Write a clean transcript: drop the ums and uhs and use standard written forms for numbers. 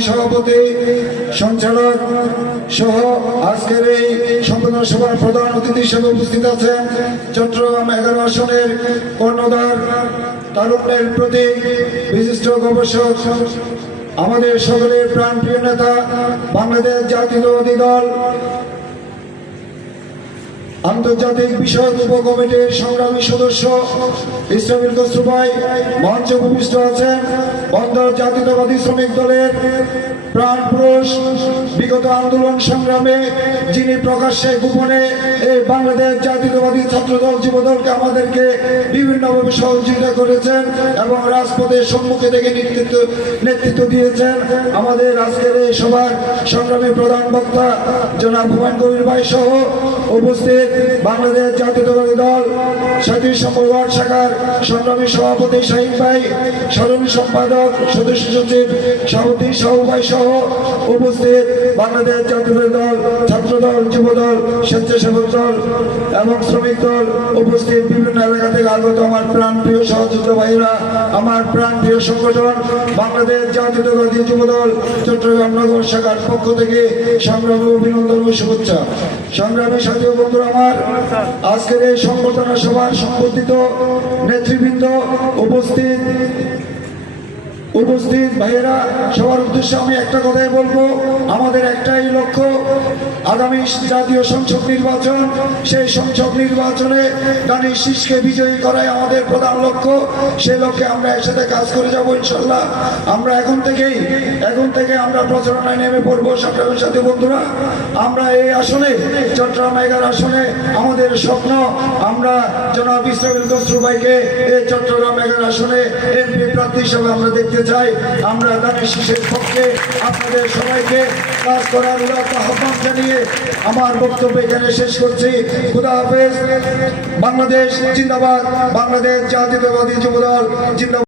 সংগ্রামী সভাপতি সঞ্চালক সহ আজকের এই সম্পাদনা সভার প্রধান অতিথি হিসেবে উপস্থিত আছেন চট্টগ্রাম 11 আসনের কর্ণধার তারুণ্যের প্রতীক বিশিষ্ট গবেষক আমাদের সকলের প্রাণপ্রিয় নেতা বাংলাদেশ জাতীয়তাবাদী দল আন্তর্জাতিক বিষয়ক উপকমিটির সংগ্রামী সদস্য ইসরাফিল খসরু ভাই মঞ্চে উপবিষ্ট আছেন। বন্দর জাতীয়তাবাদী শ্রমিক দলের প্রাণ পুরুষ, বিগত আন্দোলন সংগ্রামে যিনি প্রকাশ্যে গোপনে এই বাংলাদেশ জাতীয়তাবাদী ছাত্রদল যুবদলকে আমাদেরকে বিভিন্নভাবে সহযোগিতা করেছেন এবং রাজপথের সম্মুখে থেকে নেতৃত্ব দিয়েছেন। আমাদের আজকের এই সভার সংগ্রামী প্রধান বক্তা জনাব হুমায়ুন কবির ভাই সহ উপস্থিত বাংলাদেশ জাতীয়তাবাদী দল সাথী সম্পাদক শাখার সংগ্রামী সভাপতি শাহিন ভাই, সাধারণ সম্পাদক সদস্য সচিব সভাপতি সাহু ভাই সহ উপস্থিত বাংলাদেশ জাতীয়তাবাদী দল ছাত্রদল যুবদল স্বেচ্ছাসেবক দল এবং শ্রমিক দল উপস্থিত বিভিন্ন এলাকা থেকে আগত আমার প্রাণপ্রিয় সহযোদ্ধা ভাইয়েরা, আমার প্রাণপ্রিয় সংগঠন বাংলাদেশ জাতীয়তাবাদী যুবদল চট্টগ্রাম নগর শাখার পক্ষ থেকে সংগ্রামী অভিনন্দন ও শুভেচ্ছা। সংগ্রামী সাথী বন্ধুরা, আমার আজকের এই সংবর্ধনা সভার সম্বর্ধিত নেতৃবৃন্দ উপস্থিত ভাইয়েরা, সবার উদ্দেশ্যে আমি একটা কথাই বলবো, আমাদের একটাই লক্ষ্য, আগামী জাতীয় সংসদ নির্বাচন, সেই সংসদ নির্বাচনে দানিশ শীষকে বিজয়ী করাই আমাদের প্রধান লক্ষ্য। সেই লক্ষ্যে আমরা একসাথে কাজ করে যাব ইনশাল্লাহ। আমরা এখন থেকে আমরা প্রচারণায় নেমে পড়বো। সংগ্রামের সাথে বন্ধুরা, আমরা এই আসনে চট্টগ্রাম 11 আসনে আমাদের স্বপ্ন, আমরা জনাব ইসরাফিল খসরু ভাইকে এই চট্টগ্রাম 11 আসনে এমপি প্রার্থী হিসেবে আমরা দেখতে চাই। আমরা দানিশ শীষের পক্ষে আপনাদের সবাইকে কাজ করার আহ্বান জানিয়ে আমার বক্তব্য এখানে শেষ করছি। খুদা হাফেজ। বাংলাদেশ জিন্দাবাদ, বাংলাদেশ জাতীয়তাবাদী যুবদল জিন্দাবাদ।